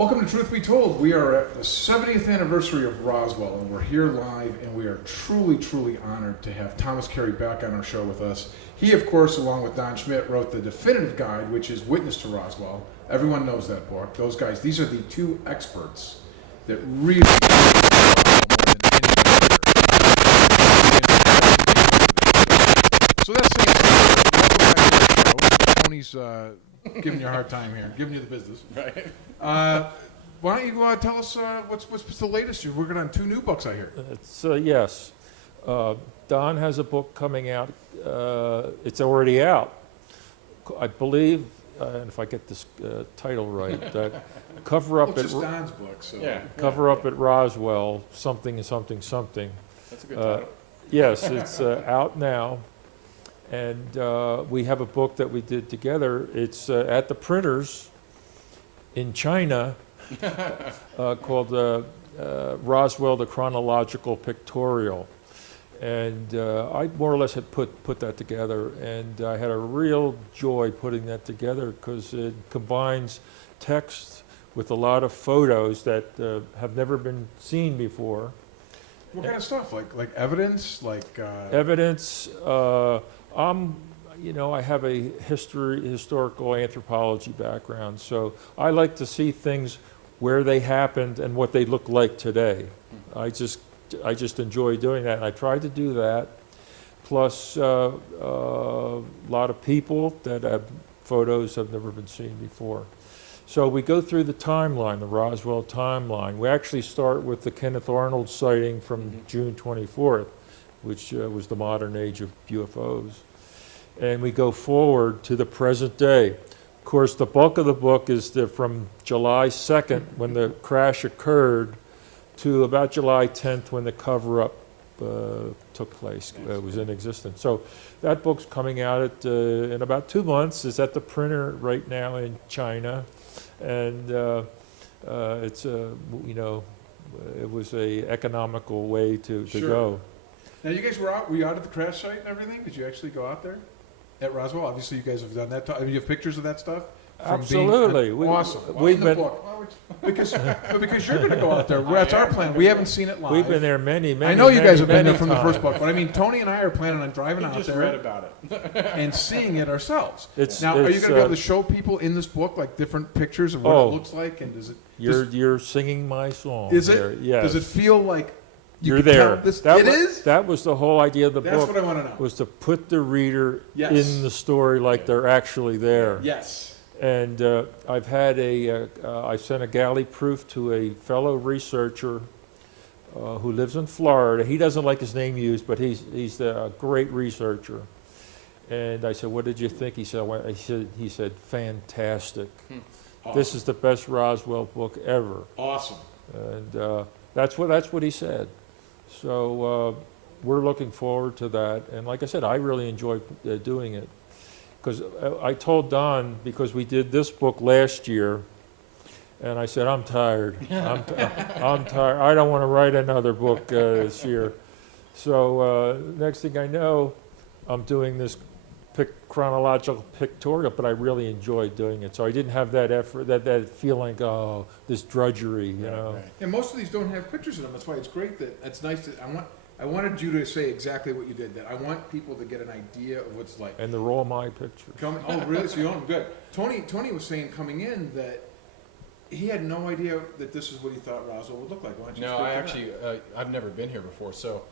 Welcome to Truth Be Told. We are at the 70th anniversary of Roswell, and we're here live, and we are truly, truly honored to have Thomas Carey back on our show with us. He, of course, along with Don Schmidt, wrote the definitive guide, which is Witness to Roswell. Everyone knows that book. Those guys, these are the two experts that really So that's saying welcome back to the show. Tony's giving you a hard time here, giving you the business. Right. Why don't you tell us what's the latest? You're working on two new books, I hear. Yes. Don has a book coming out. It's already out. I believe, and if I get this title right, that Cover Up Well, at it's just Don's book, so. Yeah. Cover Up at Roswell, something, something, something. That's a good title. Yes, it's out now. And we have a book that we did together. It's at the printers in China called Roswell, the Chronological Pictorial. And I more or less had put that together, and I had a real joy putting that together because it combines text with a lot of photos that have never been seen before. What kind of stuff? Like evidence? Evidence. I have a historical anthropology background, so I like to see things where they happened and what they look like today. I just enjoy doing that. And I tried to do that, plus a lot of people that have photos have never been seen before. So we go through the timeline, the Roswell timeline. We actually start with the Kenneth Arnold sighting from June 24th, which was the modern age of UFOs. And we go forward to the present day. Of course, the bulk of the book is from July 2nd, when the crash occurred, to about July 10th, when the cover-up took place, was in existence. So that book's coming out in about 2 months. It's at the printer right now in China. And it's, it was a economical way to go. Now, you guys were you out at the crash site and everything? Did you actually go out there at Roswell? Obviously, you guys have done that. You have pictures of that stuff? Absolutely. Awesome. We've been, because you're going to go out there. That's our plan. We haven't seen it live. We've been there many. I know you guys have been there many from the times. first book, but I mean, Tony and I are planning on driving out just there read about it. and seeing it ourselves. Now, are you going to be able to show people in this book like different pictures of what it looks like, and does it? You're singing my song. Is there. it? Yes. Does it feel like you're there? Is. That was the whole idea of the That's book. what I want to know. Was to put the reader Yes. in the story like they're actually there. Yes. And I've had I sent a galley proof to a fellow researcher who lives in Florida. He doesn't like his name used, but he's a great researcher. And I said, "What did you think?" He said, "Fantastic. Awesome. This is the best Roswell book ever." Awesome. And that's what he said. So we're looking forward to that. And like I said, I really enjoyed doing it. Because I told Don, because we did this book last year, and I said, I'm tired. I'm tired. I don't want to write another book this year. So next thing I know, I'm doing this chronological pictorial, but I really enjoyed doing it. So I didn't have that effort, that feeling, this drudgery, you know. Right. And most of these don't have pictures in them. That's why it's great it's nice to, I wanted you to say exactly what you did, that I want people to get an idea of what's like. And they're all my pictures. Oh, really? So you own them? Good. Tony was saying coming in that he had no idea that this is what he thought Roswell would look like. Why don't you No, speak I to actually, I've never been here before, so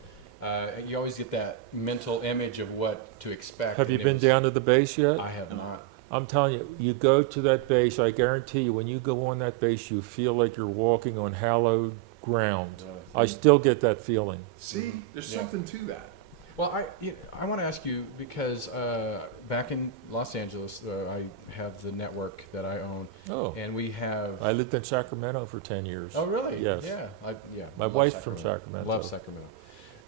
you always get that mental image of what to expect. Have you been down to the base yet? I have not. I'm telling you, you go to that base, I guarantee you, when you go on that base, you feel like you're walking on hallowed ground. I still get that feeling. See, there's something to that. Well, I want to ask you, because back in Los Angeles, I have the network that I own, and we have... I lived in Sacramento for 10 years. Oh, really? Yes. Yeah. My wife's from Sacramento. Love Sacramento.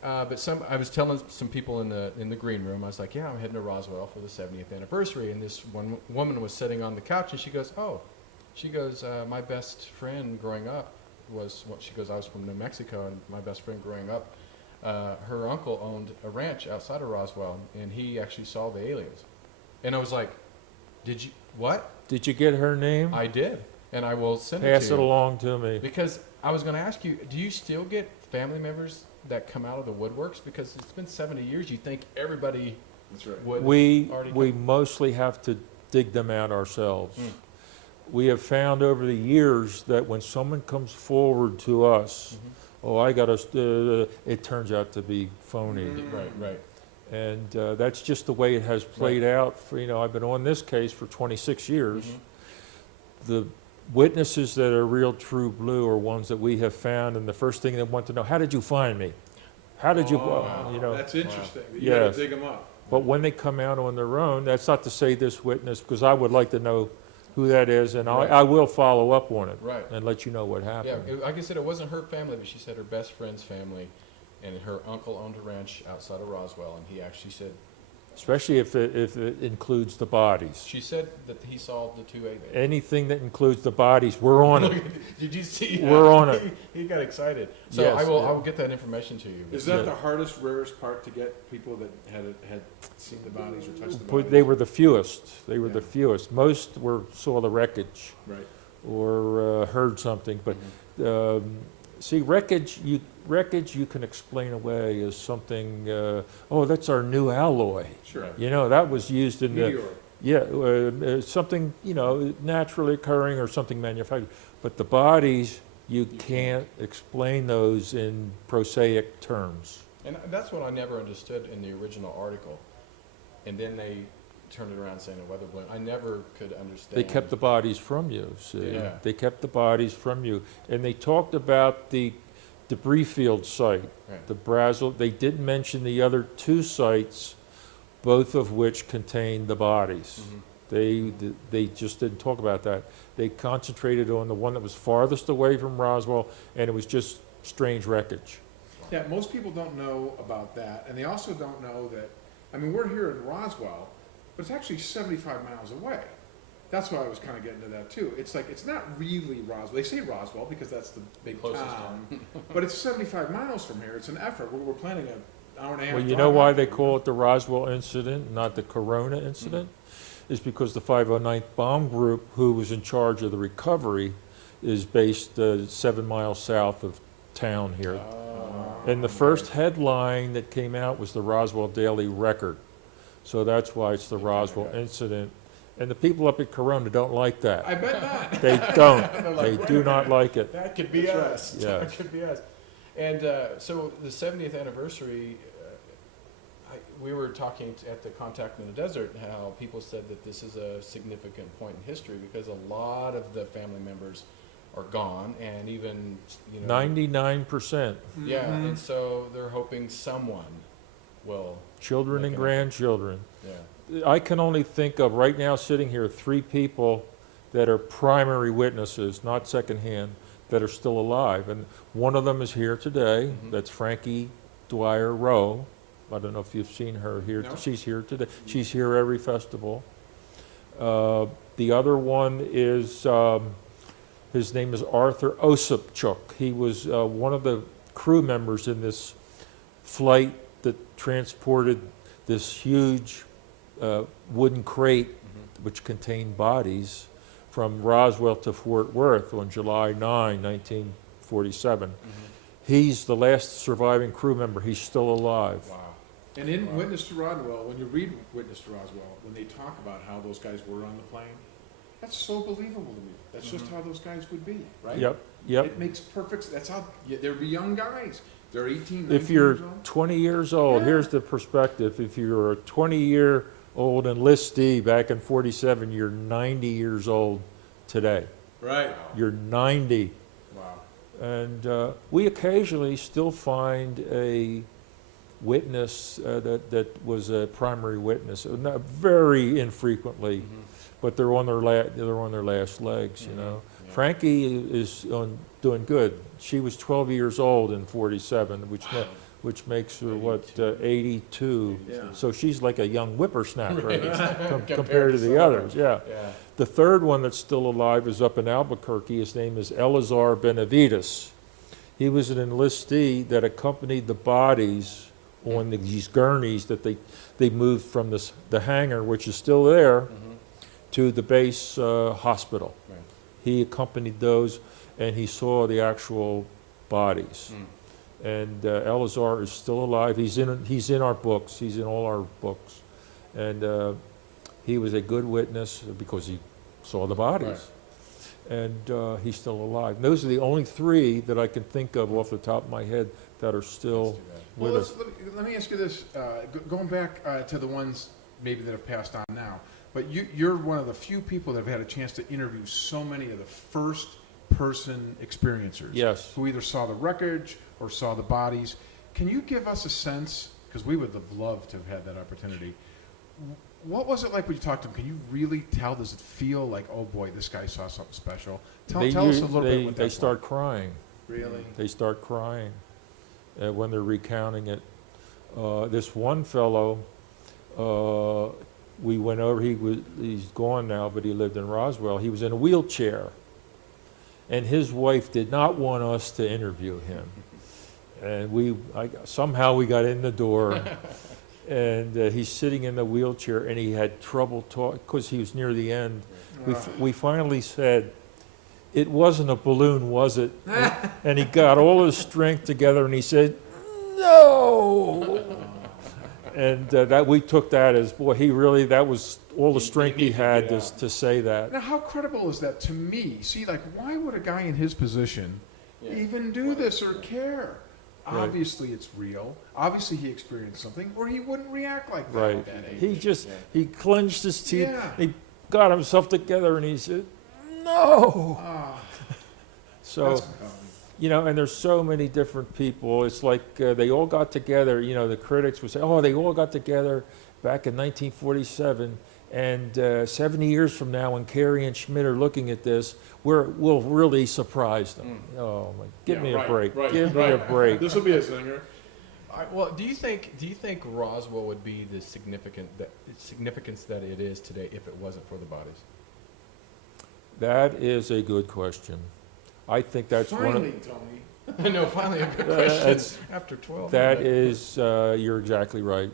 But I was telling some people in the green room, I was like, I'm heading to Roswell for the 70th anniversary, and this one woman was sitting on the couch, and she goes, my best friend growing up I was from New Mexico, and my best friend growing up, her uncle owned a ranch outside of Roswell, and he actually saw the aliens. And I was like, what? Did you get her name? I did. and I will send it Pass to it you. along to me. Because I was going to ask you, do you still get family members that come out of the woodworks? Because it's been 70 years. You think everybody That's right. would We already mostly have to dig them out ourselves. Mm. We have found over the years that when someone comes forward to us, oh, I got to, it turns out to be phony. Right. And that's just the way it has played out. I've been on this case for 26 years. The witnesses that are real true blue are ones that we have found, and the first thing they want to know, how did you find me? How did you, That's interesting. You Yes. gotta dig them up. But when they come out on their own, that's not to say this witness, because I would like to know who that is, and Right. I will follow up on it Right. and let you know what Yeah, happened. like I said, it wasn't her family, but she said her best friend's family, and her uncle owned a ranch outside of Roswell, and he actually said, Especially if it includes the bodies. she said that he saw the two aliens. Anything that includes the bodies, we're on it. Did you see? We're on it. He got excited. So Yes, I will. yeah. I will get that information to you. Is that Yeah. the hardest, rarest part to get people that had seen the bodies or touched the But bodies? they were the fewest. They were Yeah. the fewest. Most saw the wreckage Right. or heard something. But see, wreckage you can explain away as something. Oh, that's our new alloy. Sure. That was used in the Meteor. something naturally occurring or something manufactured. But the bodies, you can't explain those in prosaic terms. And that's what I never understood in the original article. And then they turned it around saying a weather balloon. I never could understand. They kept the bodies from you, see. Yeah. They kept the bodies from you. And they talked about the debris field site, Right. the Brazil. They didn't mention the other two sites, both of which contained the bodies. They just didn't talk about that. They concentrated on the one that was farthest away from Roswell, and it was just strange wreckage. Yeah, most people don't know about that, and they also don't know that, I mean, we're here in Roswell, but it's actually 75 miles away. That's why I was kind of getting to that too. It's like, it's not really Roswell. They say Roswell because that's the big Closest town, but it's 75 miles from here. It's an effort. We're planning an hour and a half. Well, you drive know why out they there. call it the Roswell Incident, not the Corona Incident? Is because the 509th Bomb Group, who was in charge of the recovery, is based 7 miles south of town here. And the first headline that came out was the Roswell Daily Record. So that's why it's the Roswell Incident. And the people up at Corona don't like that. I bet not. They don't. They're like, They "Wait do a not minute." like it. That could be That's right. us. Yes. That could be us. And so the 70th anniversary, we were talking at the Contact in the Desert, how people said that this is a significant point in history because a lot of the family members are gone, and even 99%. Yeah, and so they're hoping someone will. Children and Make it up. grandchildren. Yeah. I can only think of, right now sitting here, 3 people that are primary witnesses, not secondhand, that are still alive. And one of them is here today. That's Frankie Dwyer Rowe. I don't know if you've seen her here. No. She's here today. She's here every festival. The other one is, his name is Arthur Osipchuk. He was one of the crew members in this flight that transported this huge wooden crate which contained bodies from Roswell to Fort Worth on July 9, 1947. He's the last surviving crew member. He's still alive. Wow. And in Witness to Roswell, when you read Witness to Roswell, when they talk about how those guys were on the plane, that's so believable to me. That's just how those guys would be, right? Yep. It makes perfect, that's how, they'd be young guys. They're 18, 19 If you're years old. 20 years old, Yeah. here's the perspective. If you're a 20-year-old enlistee back in 47, you're 90 years old today. Right. You're 90. Wow. And we occasionally still find a witness that was a primary witness, not very infrequently, but they're on their last legs, you know. Yeah. Frankie is doing good. She was 12 years old in 47, which makes her, 82. Yeah. So she's like a young whippersnapper Right. compared to the others, yeah. Yeah. The third one that's still alive is up in Albuquerque. His name is Elazar Benavides. He was an enlistee that accompanied the bodies on these gurneys that they moved from the hangar, which is still there, to the base hospital. Right. he accompanied those, and he saw the actual bodies. And Eleazar is still alive. He's in our books. He's in all our books, and he was a good witness because he saw the bodies, and he's still alive. And those are the only three that I can think of off the top of my head that are still with us. Let me ask you this: going back to the ones maybe that have passed on now, but you're one of the few people that have had a chance to interview so many of the first-person experiencers. Yes. Who either saw the wreckage or saw the bodies. Can you give us a sense, because we would have loved to have had that opportunity, what was it like when you talked to them? Can you really tell? Does it feel like, oh boy, this guy saw something special? Tell us a little bit what They start crying. Really? They start crying when they're recounting it. This one fellow, we went over, he's gone now, but he lived in Roswell. He was in a wheelchair, and his wife did not want us to interview him. And somehow we got in the door, and he's sitting in the wheelchair, and he had trouble talking because he was near the end. We finally said, "It wasn't a balloon, was it?" And he got all his strength together, and he said, "No." And that we took that as, boy, that was all the strength he had to say that. Now, how credible is that to me? See, like, why would a guy in his position even do this or care? Right. Obviously, it's real. Obviously, he experienced something, or he wouldn't react like that Right. at that age. He clenched his teeth, Yeah. he got himself together, and he said, "No." Ah, So, that's compelling. and there's so many different people. It's like they all got together. The critics would say, "Oh, they all got together back in 1947, and 70 years from now, when Carey and Schmidt are looking at this, we'll really surprise them." Oh, give me a break. Give me a break. This will be a zinger. Well, do you think Roswell would be the significance that it is today if it wasn't for the bodies? That is a good question. I think that's Finally, Tony. I know, finally a good question that's- after 12. That is, you're exactly right.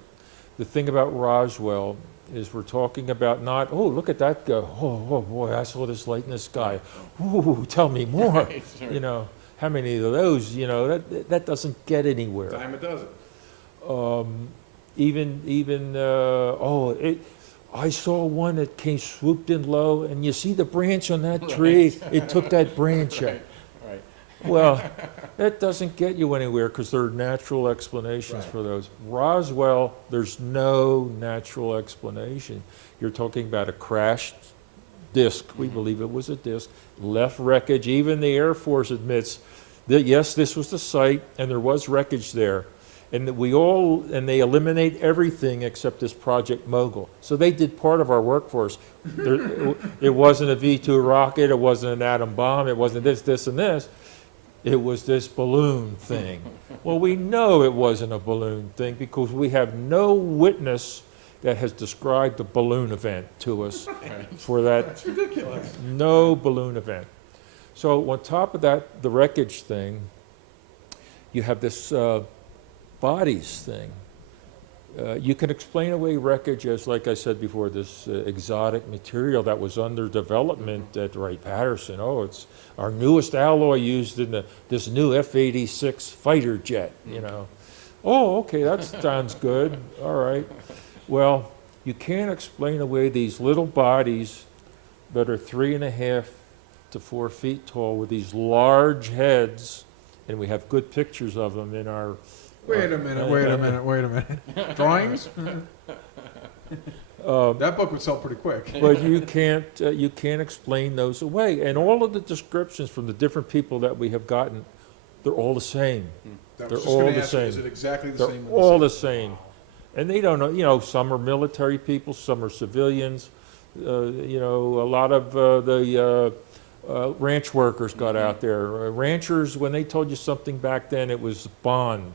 The thing about Roswell is we're talking about not, oh, look at that guy. Oh boy, I saw this light in the sky. Ooh, tell me more. Right, sure. How many of those, that doesn't get anywhere. Time it doesn't. I saw one that came swooped in low, and you see the branch on that tree, it took that branch out. Right. Well, that doesn't get you anywhere because there are natural explanations for those. Roswell, there's no natural explanation. You're talking about a crashed disc. We believe it was a disc. Left wreckage. Even the Air Force admits that, yes, this was the site and there was wreckage there. And that they eliminate everything except this Project Mogul. So they did part of our workforce. It wasn't a V-2 rocket. It wasn't an atom bomb. It wasn't this, and this. It was this balloon thing. Well, we know it wasn't a balloon thing because we have no witness that has described a balloon event to us for that. That's ridiculous. No balloon event. So on top of that, the wreckage thing, you have this bodies thing. You can explain away wreckage as, like I said before, this exotic material that was under development at Wright-Patterson. Oh, it's our newest alloy used in this new F-86 fighter jet, Oh, okay, that sounds good. All right. Well, you can't explain away these little bodies that are 3.5 to 4 feet tall with these large heads, and we have good pictures of them in our... Wait a minute. Drawings? That book would sell pretty quick. But you can't explain those away. And all of the descriptions from the different people that we have gotten, they're all the same. That They're was just all gonna the ask you, same. Is it exactly the They're same? all the same. And they don't know, some are military people, some are civilians. A lot of the ranch workers got out there. Ranchers, when they told you something back then, it was bond.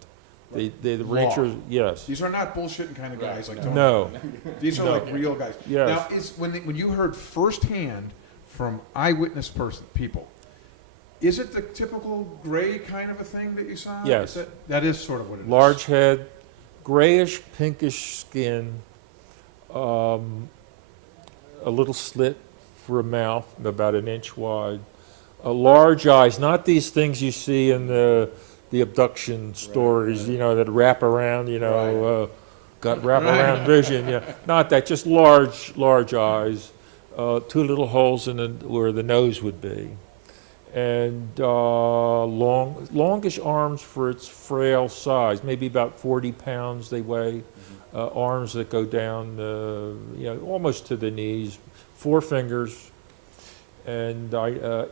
The ranchers, yes. These are not bullshitting kind of guys like Tony. No. These are like real guys. Yes. Now, when you heard firsthand from eyewitness people, is it the typical gray kind of a thing that you saw? Yes. That is sort of what it is. Large head, grayish, pinkish skin, a little slit for a mouth, about an inch wide. Large eyes, not these things you see in the abduction stories, right. you know, that wrap around, you know, got wrap around vision. Yeah, not that, just large eyes, two little holes in where the nose would be, and longish arms for its frail size, maybe about 40 pounds they weigh. Arms that go down, you know, almost to the knees, 4 fingers, and 2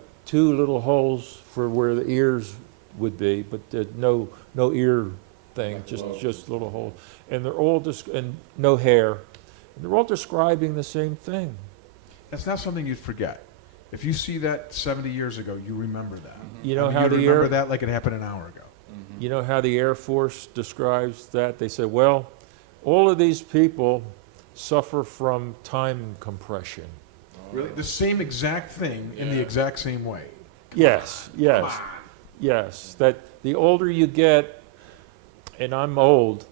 little holes for where the ears would be, but no ear thing, just little holes, and they're all and no hair, and they're all describing the same thing. That's not something you'd forget. If you see that 70 years ago, you remember that. You know how you the remember that like it happened an hour ago. You know how the Air Force describes that? They say, well, all of these people suffer from time compression. Really, the same exact thing in the exact same way. Yes. Yes, that the older you get, and I'm old,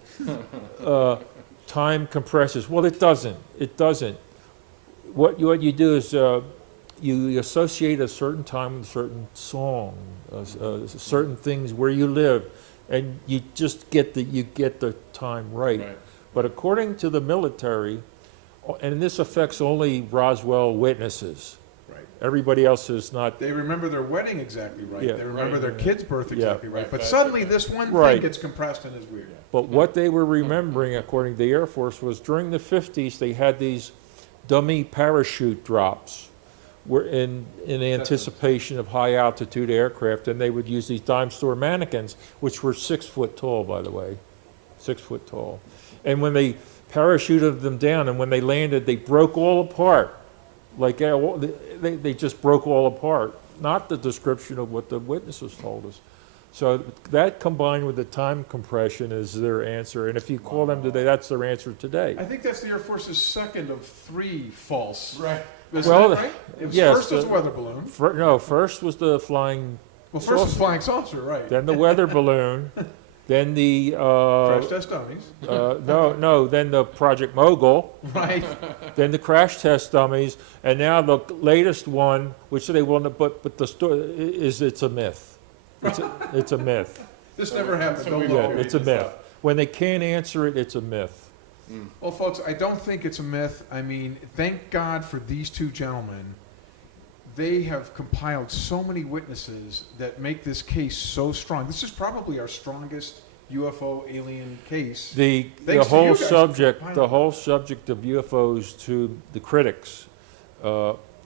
time compresses. Well, it doesn't. It doesn't. What you do is you associate a certain time with a certain song, certain things where you live, and you just get the time right. But according to the military, and this affects only Roswell witnesses. Right. Everybody else is not. They remember their wedding exactly right. Yeah. They remember Right. their kid's birth exactly right. But Right. suddenly this one Right. thing gets compressed and is weird. But what they were remembering, according to the Air Force, was during the 50s, they had these dummy parachute drops were in anticipation of high altitude aircraft, and they would use these dime store mannequins, which were 6 foot tall, by the way, 6 foot tall. And when they parachuted them down, and when they landed, they broke all apart. Like they just broke all apart. Not the description of what the witnesses told us. So that combined with the time compression is their answer. And if you call them today, that's their answer today. I think that's the Air Force's second of 3 false. Right. Isn't Well, it, right? It was yes, first was the weather balloon. First was the flying, Well, first was flying saucer, right? then the weather balloon, then the Crash test dummies. then the Project Mogul, Right. then the crash test dummies, and now the latest one, which they will not. But the story is it's a myth. It's a myth. This never happened. so Don't we look Yeah, at it's it. a myth. When they can't answer it, it's a myth. Well, folks, I don't think it's a myth. I mean, thank God for these 2 gentlemen. They have compiled so many witnesses that make this case so strong. This is probably our strongest UFO alien case. The Thanks to whole you guys for subject, compiling the whole subject of UFOs to the critics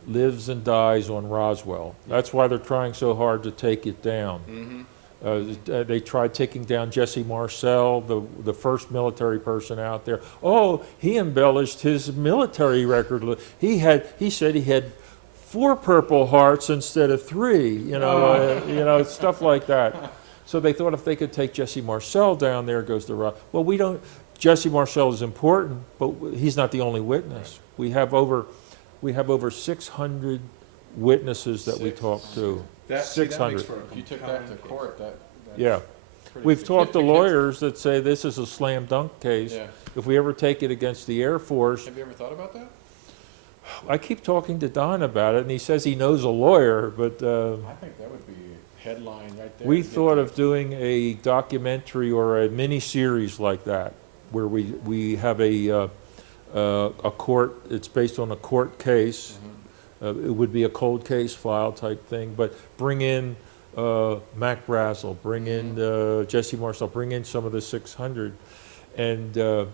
lives and dies on Roswell. That's why they're trying so hard to take it down. They tried taking down Jesse Marcel, the first military person out there. Oh, he embellished his military record. He said he had 4 Purple Hearts instead of 3. You know, stuff like that. So they thought if they could take Jesse Marcel down, there goes the rock. Well, we don't. Jesse Marcel is important, but he's not the only witness. We have over 600 witnesses that we talked to. That 600. makes for a If you took that to compelling court, that's Yeah. pretty We've talked to significant. lawyers that say this is a slam dunk case. Yeah. If we ever take it against the Air Force, Have you ever thought about that? I keep talking to Don about it, and he says he knows a lawyer, but I think that would be a headline right there. we thought of doing a documentary or a mini-series like that, where we have a court, it's based on a court case. It would be a cold case file type thing, but bring in Mac Brazel, bring in Jesse Marcel, bring in some of the 600. And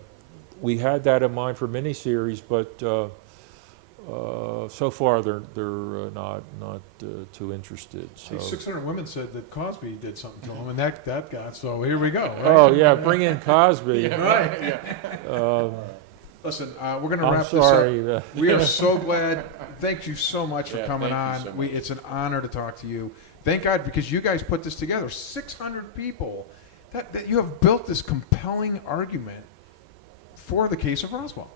we had that in mind for miniseries, but so far they're not too interested. Hey, So. 600 women said that Cosby did something to him, and that got, so here we go. Right? Oh yeah, bring in Cosby. Right. Um, Listen, we're going to I'm wrap sorry. this up. We are so glad. Thank you so much for Yeah, coming thank you on. so much. It's an honor to talk to you. Thank God, because you guys put this together. 600 people. That you have built this compelling argument for the case of Roswell.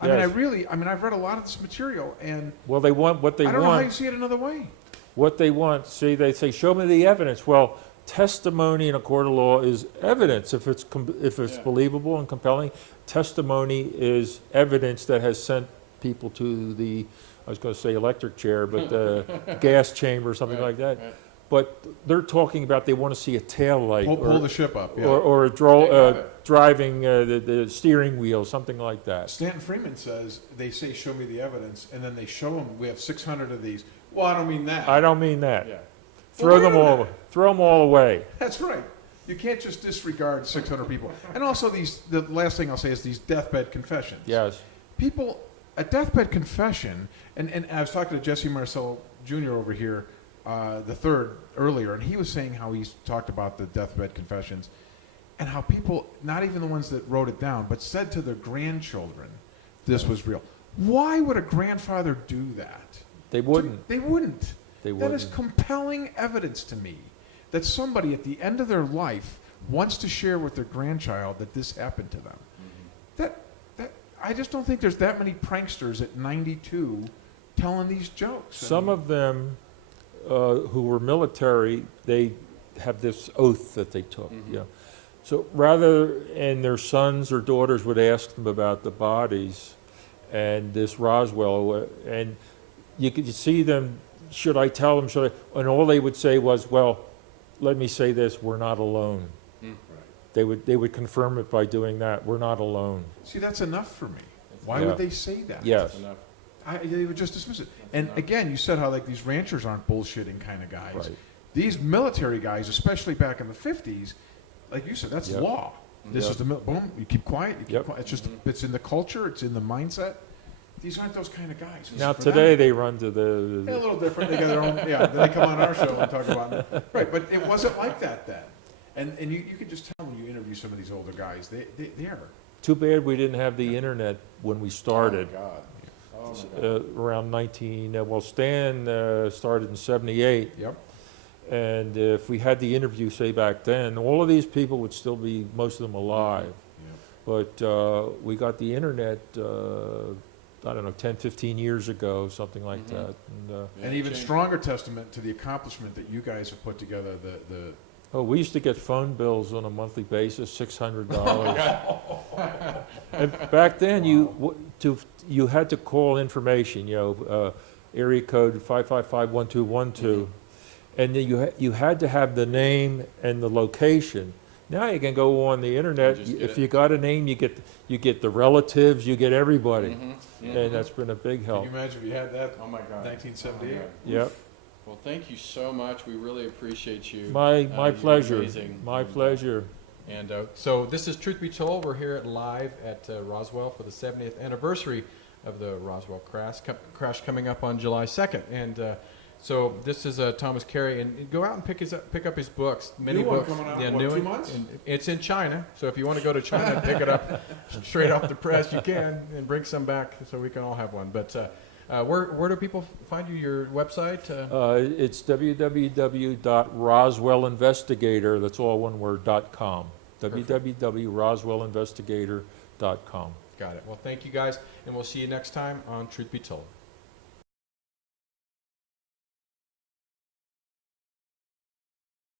I Yes. mean, I've read a lot of this material, and Well, they want what they I don't know how you want. see it another way. What they want. See, they say, "Show me the evidence." Well, testimony in a court of law is evidence if it's Yeah. believable and compelling. Testimony is evidence that has people to the, I was going to say electric chair, but the gas chamber or something like that. Right. But they're talking about they want to see a tail light Pull the ship up. Yeah. or a They got it. driving the steering wheel, something like that. Stanton Freeman says they say, "Show me the evidence," and then they show him. We have 600 of these. Well, I don't mean that. I don't mean that. Yeah. Throw Well, them wait a all, minute. throw them all away. That's right. You can't just disregard 600 people. And also the last thing I'll say is these deathbed confessions. Yes. People, a deathbed confession, and I was talking to Jesse Marcel Jr. over here, the third, earlier, and he was saying how he's talked about the deathbed confessions and how people, not even the ones that wrote it down, but said to their grandchildren, this was real. Why would a grandfather do that? They wouldn't. They wouldn't. They That is wouldn't. compelling evidence to me that somebody at the end of their life wants to share with their grandchild that this happened to them. That I just don't think there's that many pranksters at 92 telling these jokes. Some of them who were military, they have this oath that they took. Mhm. Yeah. So rather, and their sons or daughters would ask them about the bodies and this Roswell, and you could see them, should I tell them, should I? And all they would say was, well, let me say this, we're not alone. Mm. They would confirm it by doing that, we're not alone. See, that's enough for me. Why Yeah. would they say that? Yes. Enough. They would just dismiss it. And again, you said how like these ranchers aren't bullshitting kind of guys. Right. These military guys, especially back in the 50s, like you said, that's Yep. law. This Yep. is the boom. You keep quiet. You keep Yep. quiet. It's just Mhm. it's in the culture. It's in the mindset. These aren't those kind of guys. Now For today them, they run to they're a the, little different. They got their own. Yeah, then they come on our show and talk about it. Right, but it wasn't like that then. And you can just tell when you interview some of these older guys, they are. too bad we didn't have the internet when we started. Oh, my God. Oh, my God. Around 19, well, Stan started in 78, Yep. and if we had the interview, say, back then, all of these people would still be, most of them alive. But we got the internet, I don't know, 10, 15 years ago, something like Mhm. that. And, Yeah, And even change. stronger testament to the accomplishment that you guys have put together. The oh, we used to get phone bills on a monthly basis, $600. And back then, you had to call information, area code 555-1212, and then you had to have the name and the location. Now you can go on the internet. just get If it. you got a name, you get the relatives, you get everybody, Mhm. and Mhm. that's been a big can help. you imagine if you had that Oh, my God. 1978? Oh, my God. Yep, Well, thank you so much. We really appreciate you. my You're pleasure, amazing. my pleasure. And so this is Truth Be Told. We're here live at Roswell for the 70th anniversary of the Roswell crash coming up on July 2nd. And so this is Thomas Carey. And go out and pick up his books. Many New one books. coming out, Yeah, what, new 2 one. months? And it's in China. So if you want to go to China and pick it up straight off the press, you can. And bring some back so we can all have one. But where do people find you? Your website? It's www.roswellinvestigator, that's all one word, .com. Perfect. www.roswellinvestigator.com. Got it. Well, thank you guys. And we'll see you next time on Truth Be Told.